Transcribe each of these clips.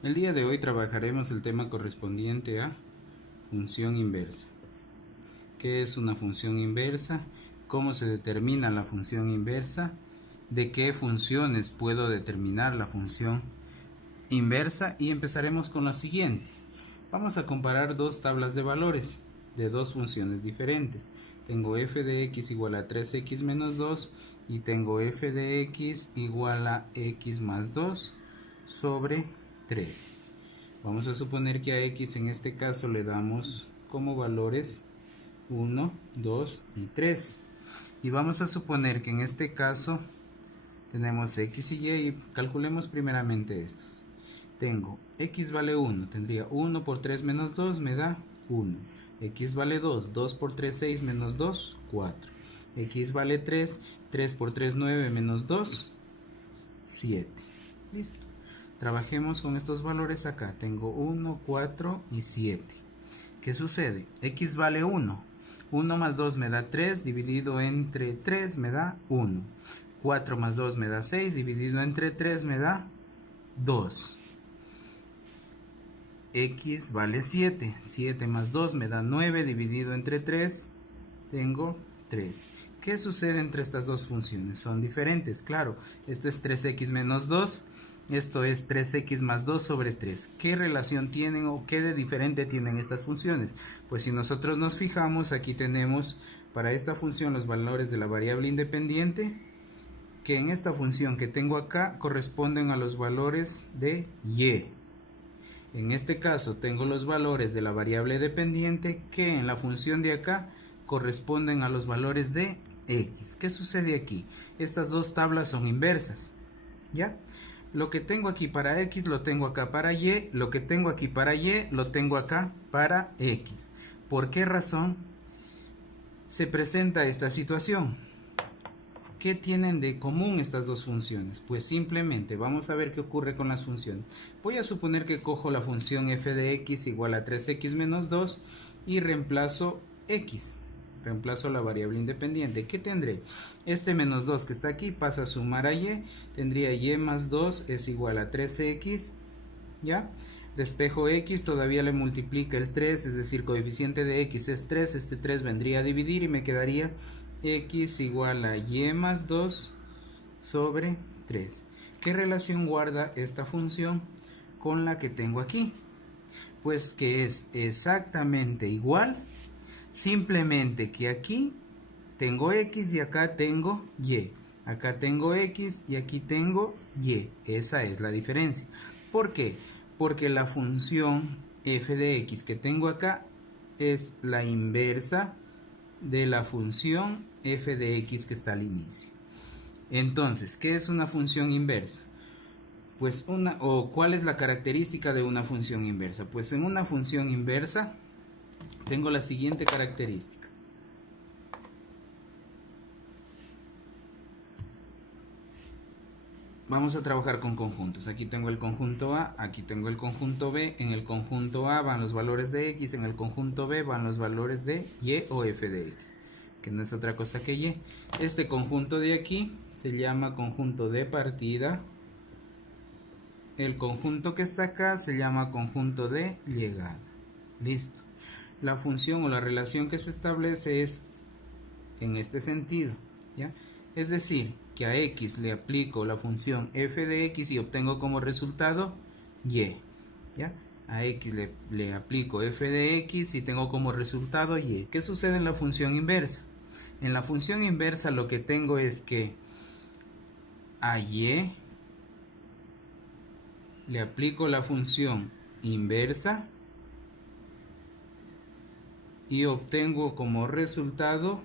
El día de hoy trabajaremos el tema correspondiente a función inversa. ¿Qué es una función inversa? ¿Cómo se determina la función inversa? ¿De qué funciones puedo determinar la función inversa? Y empezaremos con la siguiente. Vamos a comparar dos tablas de valores de dos funciones diferentes. Tengo f de x igual a 3x menos 2 y tengo f de x igual a x más 2 sobre 3. Vamos a suponer que a x en este caso le damos como valores 1, 2 y 3. Y vamos a suponer que en este caso tenemos x y y calculemos primeramente estos. Tengo x vale 1, tendría 1 por 3 menos 2 me da 1. X vale 2, 2 por 3, 6 menos 2, 4. X vale 3, 3 por 3, 9 menos 2, 7. Listo. Trabajemos con estos valores acá. Tengo 1, 4 y 7. ¿Qué sucede? X vale 1. 1 más 2 me da 3, dividido entre 3 me da 1. 4 más 2 me da 6, dividido entre 3 me da 2. X vale 7. 7 más 2 me da 9, dividido entre 3 tengo 3. ¿Qué sucede entre estas dos funciones? Son diferentes, claro. Esto es 3x menos 2. Esto es 3x más 2 sobre 3. ¿Qué relación tienen o qué de diferente tienen estas funciones? Pues si nosotros nos fijamos, aquí tenemos para esta función los valores de la variable independiente, que en esta función que tengo acá corresponden a los valores de y. En este caso tengo los valores de la variable dependiente que en la función de acá corresponden a los valores de x. ¿Qué sucede aquí? Estas dos tablas son inversas, ¿ya? Lo que tengo aquí para x lo tengo acá para y, lo que tengo aquí para y lo tengo acá para x. ¿Por qué razón se presenta esta situación? ¿Qué tienen de común estas dos funciones? Pues simplemente vamos a ver qué ocurre con las funciones. Voy a suponer que cojo la función f de x igual a 3x menos 2 y reemplazo x. Reemplazo la variable independiente. ¿Qué tendré? Este menos 2 que está aquí pasa a sumar a y. Tendría y más 2 es igual a 3x. ¿Ya? Despejo x, todavía le multiplica el 3, es decir, coeficiente de x es 3. Este 3 vendría a dividir y me quedaría x igual a y más 2 sobre 3. ¿Qué relación guarda esta función con la que tengo aquí? Pues que es exactamente igual, simplemente que aquí tengo x y acá tengo y. Acá tengo x y aquí tengo y. Esa es la diferencia. ¿Por qué? Porque la función f de x que tengo acá es la inversa de la función f de x que está al inicio. Entonces, ¿qué es una función inversa? Pues ¿cuál es la característica de una función inversa? Pues en una función inversa tengo la siguiente característica. Vamos a trabajar con conjuntos. Aquí tengo el conjunto A, aquí tengo el conjunto B. En el conjunto A van los valores de X, en el conjunto B van los valores de Y o f de X, que no es otra cosa que Y. Este conjunto de aquí se llama conjunto de partida. El conjunto que está acá se llama conjunto de llegada. Listo. La función o la relación que se establece es en este sentido, ¿ya? Es decir, que a x le aplico la función f de x y obtengo como resultado y, ¿ya? A x le aplico f de x y tengo como resultado y. ¿Qué sucede en la función inversa? En la función inversa lo que tengo es que a y le aplico la función inversa y obtengo como resultado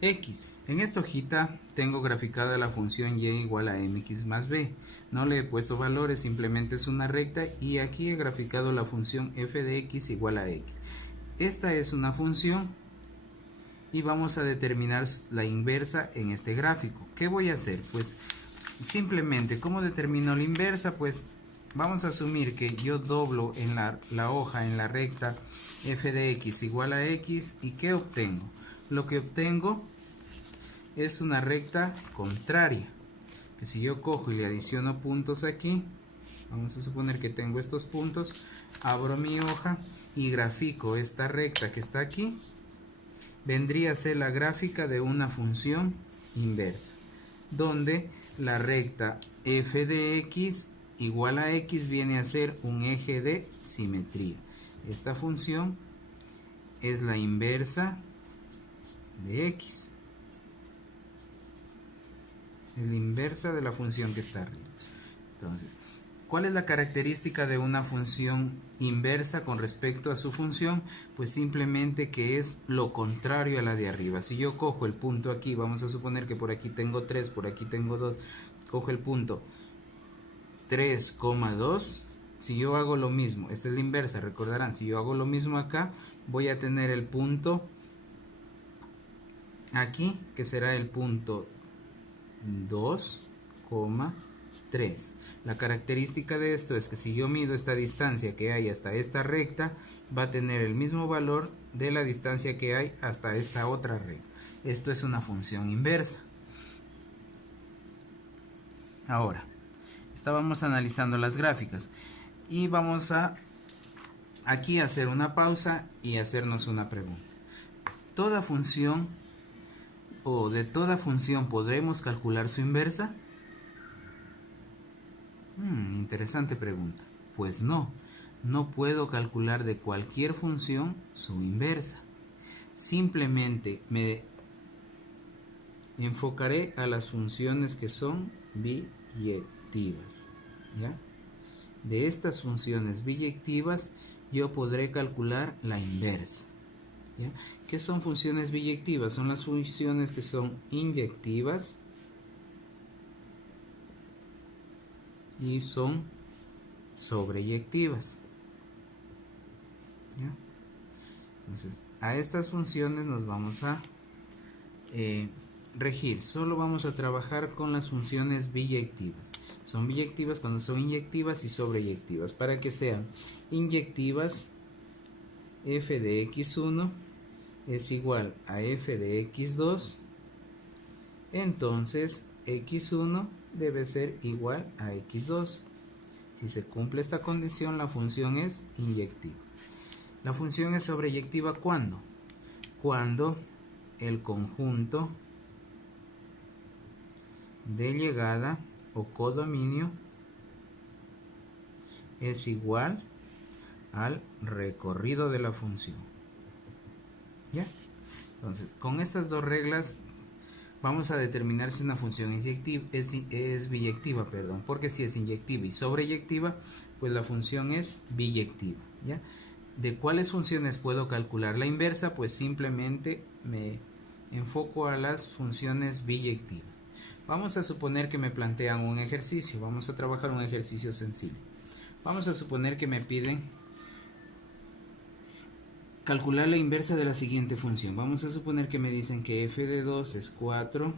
x. En esta hojita tengo graficada la función y igual a mx más b. No le he puesto valores, simplemente es una recta y aquí he graficado la función f de x igual a x. Esta es una función y vamos a determinar la inversa en este gráfico. ¿Qué voy a hacer? Pues simplemente, ¿cómo determino la inversa? Pues vamos a asumir que yo doblo en la hoja, en la recta f de x igual a x. ¿Y qué obtengo? Lo que obtengo es una recta contraria, que si yo cojo y le adiciono puntos aquí, Vamos a suponer que tengo estos puntos, abro mi hoja y grafico esta recta que está aquí. Vendría a ser la gráfica de una función inversa, donde la recta f de x igual a x viene a ser un eje de simetría. Esta función es la inversa de x. Es la inversa de la función que está arriba. Entonces, ¿cuál es la característica de una función inversa con respecto a su función? Pues simplemente que es lo contrario a la de arriba. Si yo cojo el punto aquí, vamos a suponer que por aquí tengo 3, por aquí tengo 2, cojo el punto 3,2. Si yo hago lo mismo, esta es la inversa, recordarán, si yo hago lo mismo acá, voy a tener el punto aquí, que será el punto 2,3. La característica de esto es que si yo mido esta distancia que hay hasta esta recta, va a tener el mismo valor de la distancia que hay hasta esta otra recta. Esto es una función inversa. Ahora, estábamos analizando las gráficas y vamos a aquí hacer una pausa y hacernos una pregunta. ¿Toda función o de toda función podremos calcular su inversa? Interesante pregunta. Pues no puedo calcular de cualquier función su inversa. Simplemente me enfocaré a las funciones que son biyectivas, ¿ya? De estas funciones biyectivas yo podré calcular la inversa, ¿ya? ¿Qué son funciones biyectivas? Son las funciones que son inyectivas y son sobreyectivas, ¿ya? Entonces, a estas funciones nos vamos a regir. Solo vamos a trabajar con las funciones biyectivas. Son biyectivas cuando son inyectivas y sobreyectivas. Para que sean inyectivas, f de x1 es igual a f de x2, entonces x1 debe ser igual a x2. Si se cumple esta condición, la función es inyectiva. La función es sobreyectiva ¿cuándo? Cuando el conjunto de llegada o codominio es igual al recorrido de la función, ¿ya? Entonces, con estas dos reglas vamos a determinar si una función es biyectiva, porque si es inyectiva y sobreyectiva, pues la función es biyectiva, ¿ya? ¿De cuáles funciones puedo calcular la inversa? Pues simplemente me enfoco a las funciones biyectivas. Vamos a suponer que me plantean un ejercicio. Vamos a trabajar un ejercicio sencillo. Vamos a suponer que me piden calcular la inversa de la siguiente función. Vamos a suponer que me dicen que f de 2 es 4.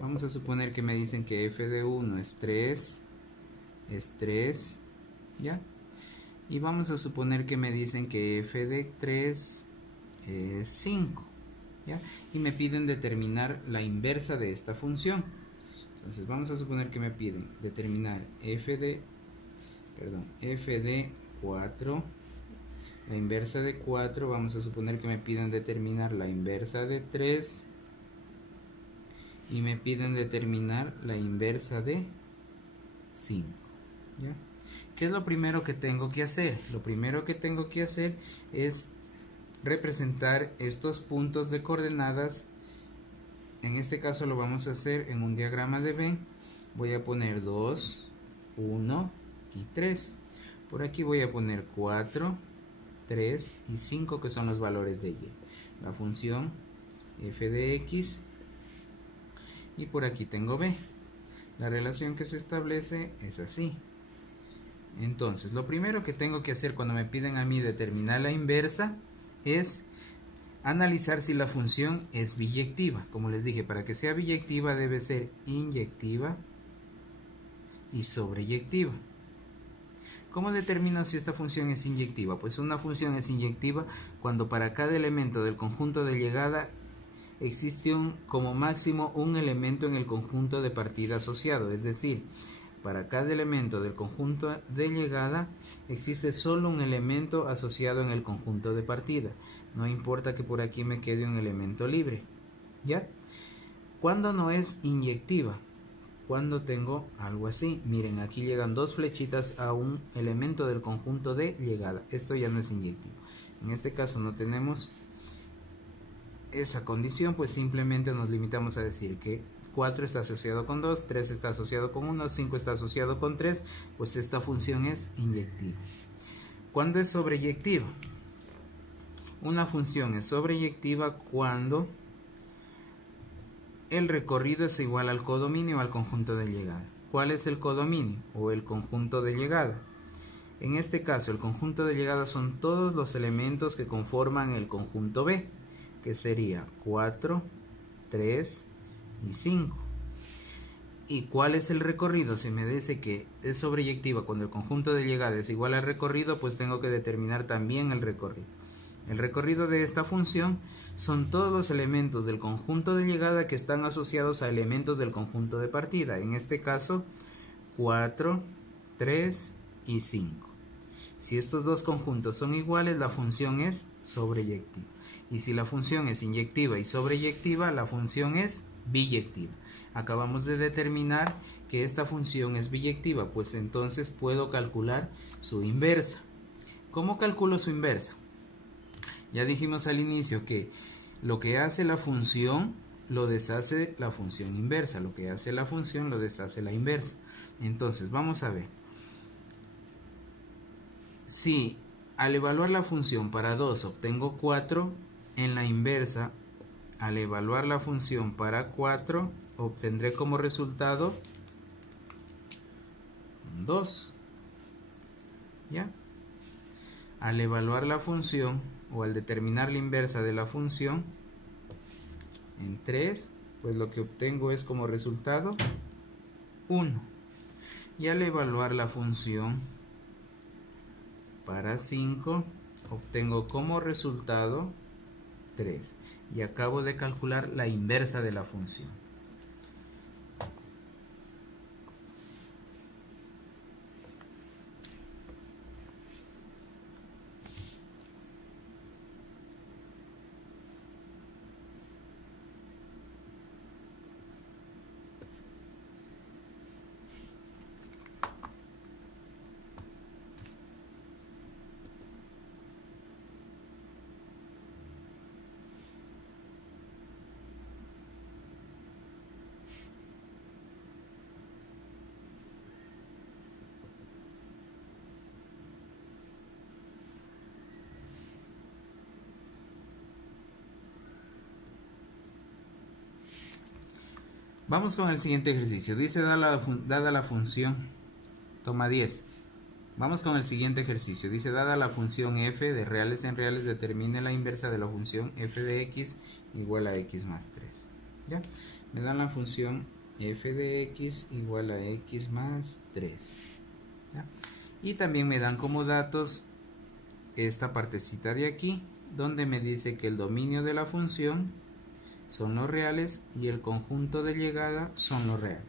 Vamos a suponer que me dicen que f de 1 es 3. ¿Ya? Y vamos a suponer que me dicen que f de 3 es 5. ¿Ya? Y me piden determinar la inversa de esta función. Entonces vamos a suponer que me piden determinar f de 4, la inversa de 4. Vamos a suponer que me piden determinar la inversa de 3 y me piden determinar la inversa de 5, ¿ya? ¿Qué es lo primero que tengo que hacer? Lo primero que tengo que hacer es representar estos puntos de coordenadas. En este caso lo vamos a hacer en un diagrama de Venn. Voy a poner 2, 1 y 3. Por aquí voy a poner 4, 3 y 5, que son los valores de y. La función f de x. Y por aquí tengo b. La relación que se establece es así. Entonces, lo primero que tengo que hacer cuando me piden a mí determinar la inversa es analizar si la función es biyectiva. Como les dije, para que sea biyectiva debe ser inyectiva y sobreyectiva. ¿Cómo determino si esta función es inyectiva? Pues una función es inyectiva cuando para cada elemento del conjunto de llegada existe como máximo un elemento en el conjunto de partida asociado. Es decir, para cada elemento del conjunto de llegada existe solo un elemento asociado en el conjunto de partida. No importa que por aquí me quede un elemento libre. ¿Ya? ¿Cuándo no es inyectiva? Cuando tengo algo así. Miren, aquí llegan dos flechitas a un elemento del conjunto de llegada. Esto ya no es inyectivo. En este caso no tenemos esa condición, pues simplemente nos limitamos a decir que 4 está asociado con 2, 3 está asociado con 1, 5 está asociado con 3, pues esta función es inyectiva. ¿Cuándo es sobreyectiva? Una función es sobreyectiva cuando el recorrido es igual al codominio o al conjunto de llegada. ¿Cuál es el codominio o el conjunto de llegada? En este caso, el conjunto de llegada son todos los elementos que conforman el conjunto B, que sería 4, 3 y 5. ¿Y cuál es el recorrido? Si me dice que es sobreyectiva cuando el conjunto de llegada es igual al recorrido, pues tengo que determinar también el recorrido. El recorrido de esta función son todos los elementos del conjunto de llegada que están asociados a elementos del conjunto de partida. En este caso, 4, 3 y 5. Si estos dos conjuntos son iguales, la función es sobreyectiva. Y si la función es inyectiva y sobreyectiva, la función es biyectiva. Acabamos de determinar que esta función es biyectiva, pues entonces puedo calcular su inversa. ¿Cómo calculo su inversa? Ya dijimos al inicio que lo que hace la función lo deshace la función inversa. Lo que hace la función lo deshace la inversa. Entonces, vamos a ver. Si al evaluar la función para 2 obtengo 4, en la inversa, al evaluar la función para 4, obtendré como resultado 2. ¿Ya? Al evaluar la función o al determinar la inversa de la función en 3, pues lo que obtengo es como resultado 1. Y al evaluar la función para 5, obtengo como resultado 3. Y acabo de calcular la inversa de la función. Vamos con el siguiente ejercicio. Dice, dada la función, toma 10. Vamos con el siguiente ejercicio. Dice, dada la función f de reales en reales, determine la inversa de la función f de x igual a x más 3. ¿Ya? Me dan la función f de x igual a x más 3. ¿Ya? Y también me dan como datos esta partecita de aquí, donde me dice que el dominio de la función son los reales y el conjunto de llegada son los reales.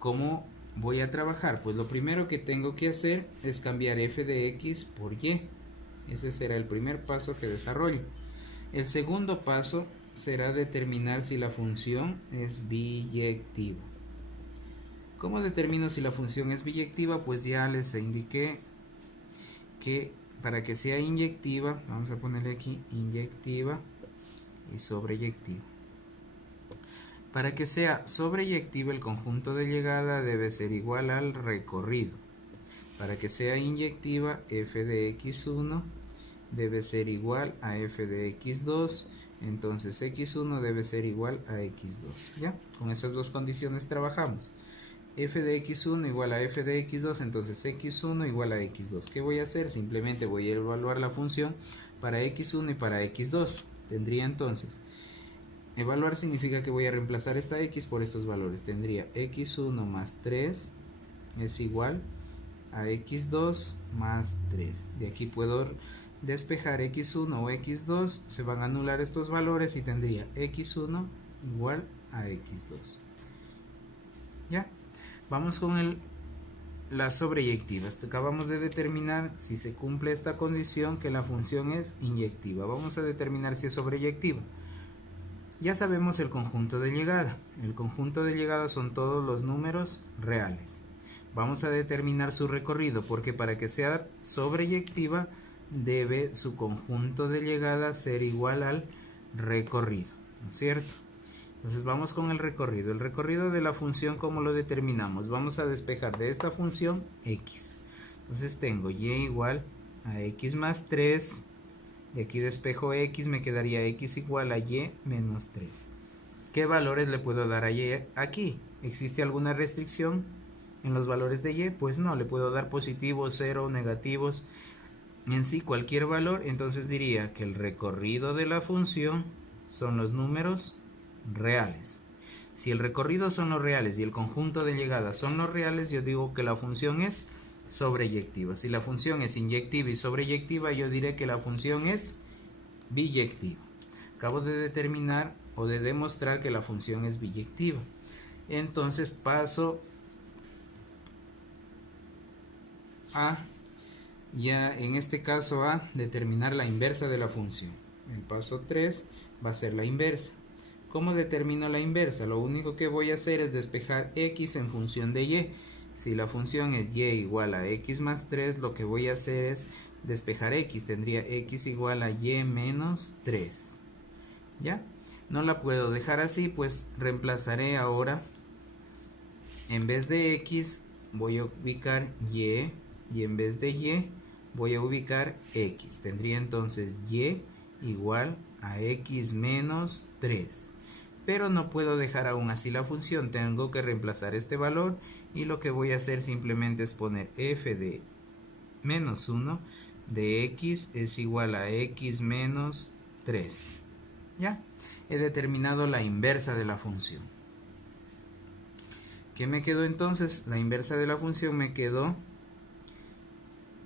¿Cómo voy a trabajar? Pues lo primero que tengo que hacer es cambiar f de x por y. Ese será el primer paso que desarrollo. El segundo paso será determinar si la función es biyectiva. ¿Cómo determino si la función es biyectiva? Pues ya les indiqué que para que sea inyectiva, vamos a ponerle aquí inyectiva y sobreyectiva. Para que sea sobreyectiva, el conjunto de llegada debe ser igual al recorrido. Para que sea inyectiva, f de x1 debe ser igual a f de x2, entonces x1 debe ser igual a x2. ¿Ya? Con esas dos condiciones trabajamos. F de x1 igual a f de x2, entonces x1 igual a x2. ¿Qué voy a hacer? Simplemente voy a evaluar la función para x1 y para x2. Tendría entonces, evaluar significa que voy a reemplazar esta x por estos valores. Tendría x1 más 3 es igual a x2 más 3. De aquí puedo despejar x1 o x2, se van a anular estos valores y tendría x1 igual a x2. ¿Ya? Vamos con la sobreyectiva. Acabamos de determinar si se cumple esta condición que la función es inyectiva. Vamos a determinar si es sobreyectiva. Ya sabemos el conjunto de llegada. El conjunto de llegada son todos los números reales. Vamos a determinar su recorrido porque para que sea sobreyectiva debe su conjunto de llegada ser igual al recorrido, ¿no es cierto? Entonces vamos con el recorrido. El recorrido de la función, ¿cómo lo determinamos? Vamos a despejar de esta función x. Entonces tengo y igual a x más 3. De aquí despejo x, me quedaría x igual a y menos 3. ¿Qué valores le puedo dar a y aquí? ¿Existe alguna restricción en los valores de y? Pues no, le puedo dar positivos, 0, negativos, en sí cualquier valor. Entonces diría que el recorrido de la función son los números reales. Si el recorrido son los reales y el conjunto de llegadas son los reales, yo digo que la función es sobreyectiva. Si la función es inyectiva y sobreyectiva, yo diré que la función es biyectiva. Acabo de determinar o de demostrar que la función es biyectiva. Entonces paso a, ya en este caso, a determinar la inversa de la función. El paso 3 va a ser la inversa. ¿Cómo determino la inversa? Lo único que voy a hacer es despejar x en función de y. Si la función es y igual a x más 3, lo que voy a hacer es despejar x. Tendría x igual a y menos 3. ¿Ya? No la puedo dejar así, pues reemplazaré ahora. En vez de x voy a ubicar y en vez de y voy a ubicar x. Tendría entonces y igual a x menos 3. Pero no puedo dejar aún así la función, tengo que reemplazar este valor y lo que voy a hacer simplemente es poner f de menos 1 de x es igual a x menos 3. ¿Ya? He determinado la inversa de la función. ¿Qué me quedó entonces? La inversa de la función me quedó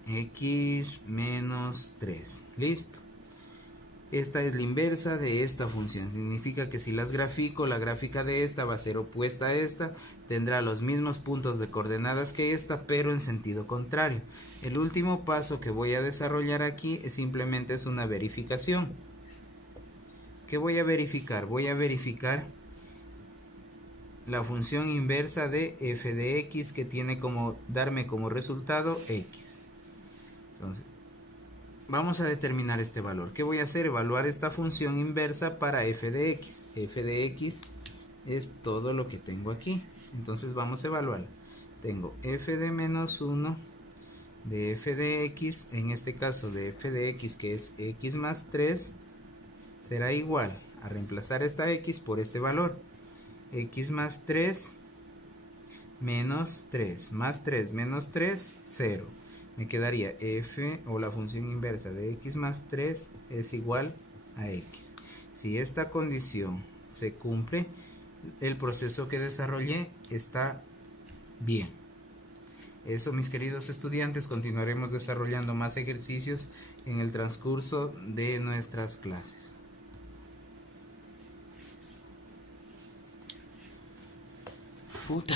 x menos 3. Listo. Esta es la inversa de esta función. Significa que si las grafico, la gráfica de esta va a ser opuesta a esta. Tendrá los mismos puntos de coordenadas que esta, pero en sentido contrario. El último paso que voy a desarrollar aquí simplemente es una verificación. ¿Qué voy a verificar? Voy a verificar la función inversa de f de x que tiene como darme como resultado x. Entonces, vamos a determinar este valor. ¿Qué voy a hacer? Evaluar esta función inversa para f de x. F de x es todo lo que tengo aquí. Entonces vamos a evaluar. Tengo f de menos 1 de f de x. En este caso de f de x, que es x más 3, será igual a reemplazar esta x por este valor. X más 3 menos 3. Más 3 menos 3, 0. Me quedaría f o la función inversa de x más 3 es igual a x. Si esta condición se cumple, el proceso que desarrollé está bien. Eso, mis queridos estudiantes, continuaremos desarrollando más ejercicios en el transcurso de nuestras clases. Puta.